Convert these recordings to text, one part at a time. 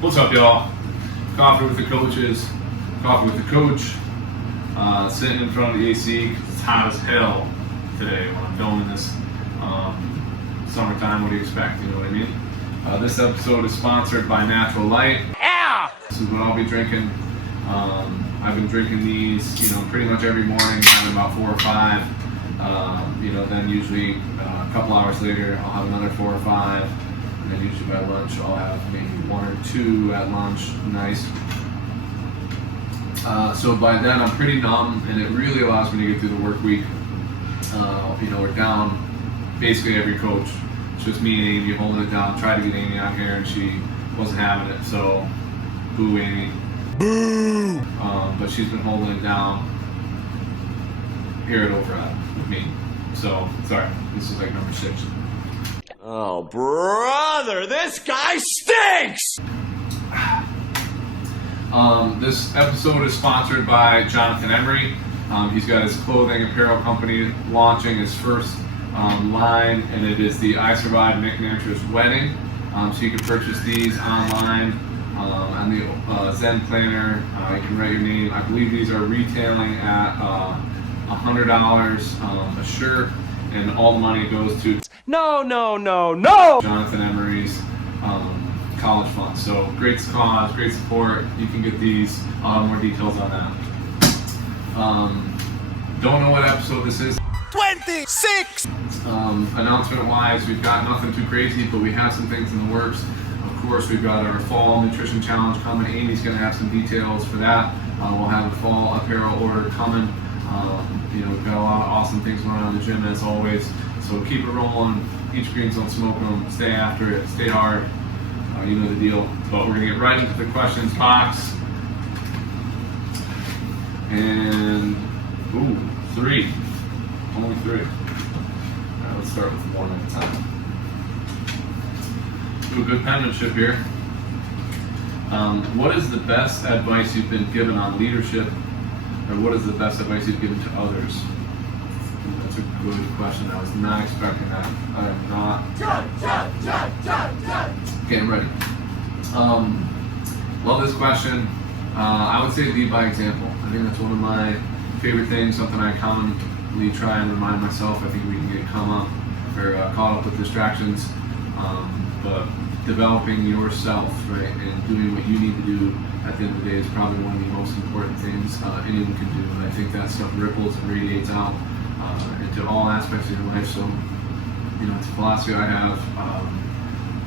What's up, y'all? Coffee with the coaches, coffee with the coach. Sitting in front of the AC because it's hot as hell today when I'm filming this. Summertime, what do you expect? You know what I mean? This episode is sponsored by Natural Light. Yeah! This is what I'll be drinking. I've been drinking these, pretty much every morning, having about 4 or 5. Then usually a couple hours later, I'll have another 4 or 5. And then usually by lunch, I'll have maybe 1 or 2 at lunch. Nice. So by then, I'm pretty numb, and it really allows me to get through the work week. We're down basically every coach. It's just me and Amy holding it down. Tried to get Amy out here, and she wasn't having it. So, boo, Amy. Boo! But she's been holding it down here at Overhead with me. So, sorry, this is like number 6. Oh, brother, this guy stinks! This episode is sponsored by Jonathan Emery. He's got his clothing apparel company launching his first line, and it is the I Survived Nick Nancher's Wedding. So you can purchase these online on the Zen Planner. You can write your name. I believe these are retailing at $100 a shirt, and all the money goes to No! Jonathan Emery's college fund. So great cause, great support. You can get these. I'll have more details on that. Don't know what episode this is. 26! Announcement wise, we've got nothing too crazy, but we have some things in the works. Of course, we've got our fall nutrition challenge coming. Amy's going to have some details for that. We'll have a fall apparel order coming. We've got a lot of awesome things going on in the gym as always. So keep it rolling. Eat your greens, don't smoke them. Stay after it. Stay hard. You know the deal. But we're going to get right into the questions box. And, 3. Only 3. All right, let's start with 1 at a time. Do a good penmanship here. What is the best advice you've been given on leadership, or what is the best advice you've given to others? That's a good question. I was not expecting that. I am not. Okay, I'm ready. Love this question. I would say lead by example. I think that's one of my favorite things, something I commonly try and remind myself. I think we can get caught up with distractions, but developing yourself, right, and doing what you need to do at the end of the day is probably one of the most important things anyone can do. And I think that stuff ripples and radiates out into all aspects of your life. So, it's a philosophy I have,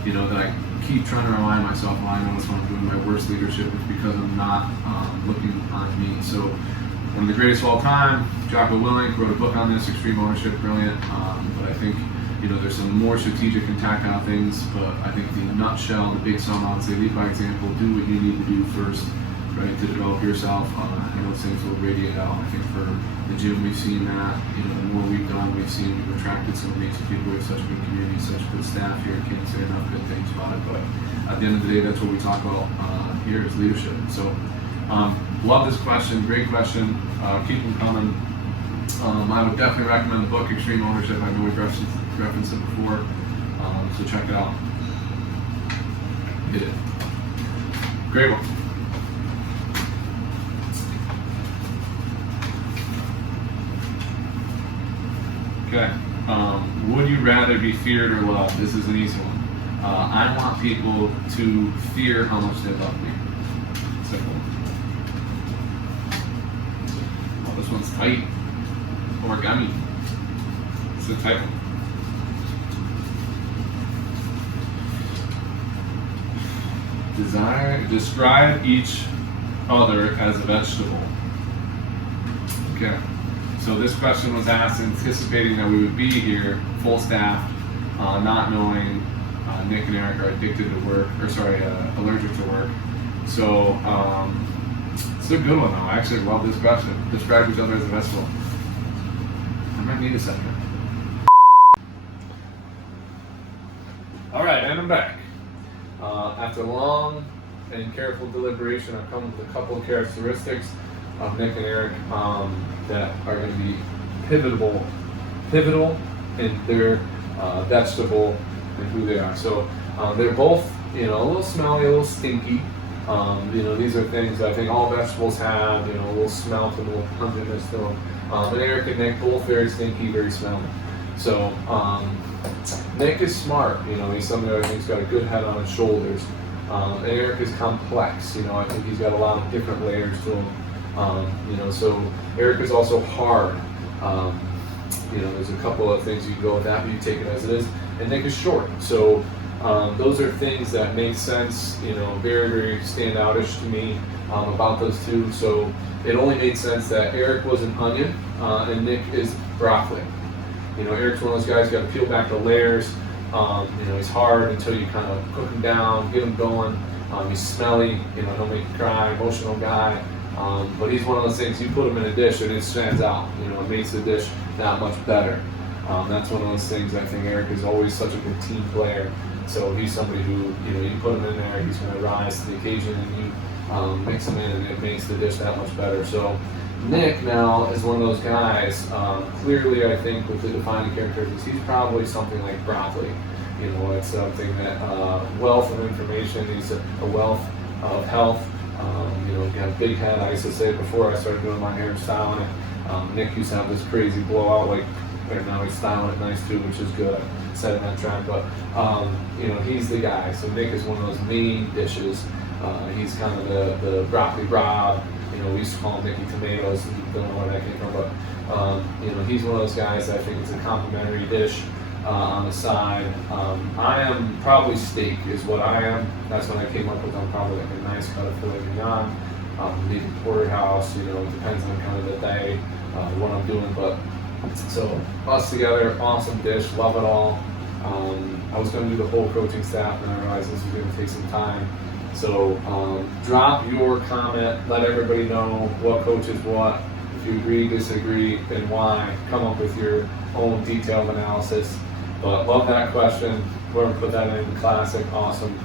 that I keep trying to remind myself when I notice when I'm doing my worst leadership is because I'm not looking on me. So, one of the greatest of all time, Jocko Willink, wrote a book on this, Extreme Ownership, brilliant. But I think, there's some more strategic and tactile things, but I think the nutshell, the big sum, I would say lead by example, do what you need to do first, right, to develop yourself. Those things will radiate out. I think for the gym, we've seen that. The more we've done, we've attracted some amazing people. We have such a good community, such good staff here. I can't say enough good things about it, but at the end of the day, that's what we talk about here is leadership. So, love this question. Great question. Keep them coming. I would definitely recommend the book, Extreme Ownership. I know we've referenced it before, so check it out. Hit it. Great one. Okay. Would you rather be feared or loved? This is an easy one. I want people to fear how much they love me. Simple. Oh, this one's tight. Origami. It's a tight one. Describe each other as a vegetable. Okay. So this question was asked anticipating that we would be here, full staffed, not knowing Nick and Eric are addicted to work, allergic to work. So it's a good one though. I actually love this question. Describe each other as a vegetable. I might need a second. All right, and I'm back. After long and careful deliberation, I've come with a couple of characteristics of Nick and Eric that are going to be pivotal in their vegetable and who they are. So they're both you know, a little smelly, a little stinky. You know, these are things that I think all vegetables have, you know, a little smell to them, a little pungentness to them. And Eric and Nick, both very stinky, very smelly. So, Nick is smart, you know, he's somebody that I think's got a good head on his shoulders. And Eric is complex, you know, I think he's got a lot of different layers to him. You know, so Eric is also hard. You know, there's a couple of things you can go with that, but you take it as it is. And Nick is short. So, those are things that make sense, you know, very, very standoutish to me about those two. So it only made sense that Eric was an onion and Nick is broccoli. You know, Eric's one of those guys, you got to peel back the layers. You know, he's hard until you kind of cook him down, get him going. He's smelly, you know, he'll make you cry, emotional guy. But he's one of those things, you put him in a dish and it stands out. You know, it makes the dish that much better. That's one of those things. I think Eric is always such a good team player. So he's somebody who, you know, you put him in there, he's going to rise to the occasion, and you mix him in, and it makes the dish that much better. So Nick now is one of those guys. Clearly, I think with the defining characteristics, he's probably something like broccoli. You know, it's something that wealth of information. He's a wealth of health. You know, got a big head. I used to say before I started doing my hair and styling it. Nick used to have this crazy blowout, like. Right now he's styling it nice too, which is good. Setting that trend, but you know, he's the guy. So Nick is one of those main dishes. He's kind of the broccoli brob. You know, we used to call him Nicky Tomatoes. Don't know where that came from, but you know, he's one of those guys that I think it's a complimentary dish on the side. I am probably steak is what I am. That's what I came up with. I'm probably like a nice cut of filet mignon, maybe porterhouse. You know, it depends on kind of the day, what I'm doing, but. So us together, awesome dish, love it all. I was going to do the whole coaching staff, and I realized this was going to take some time. So drop your comment, let everybody know what coach is what. If you agree, disagree, and why. Come up with your own detailed analysis. But love that question. We're going to put that in the classic. Awesome.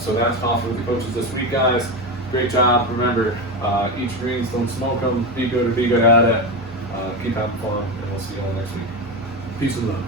So that's off with the coaches this week, guys. Great job. Remember, eat your greens, don't smoke them. Be good or be good at it. Keep having fun, and we'll see you all next week. Peace and love.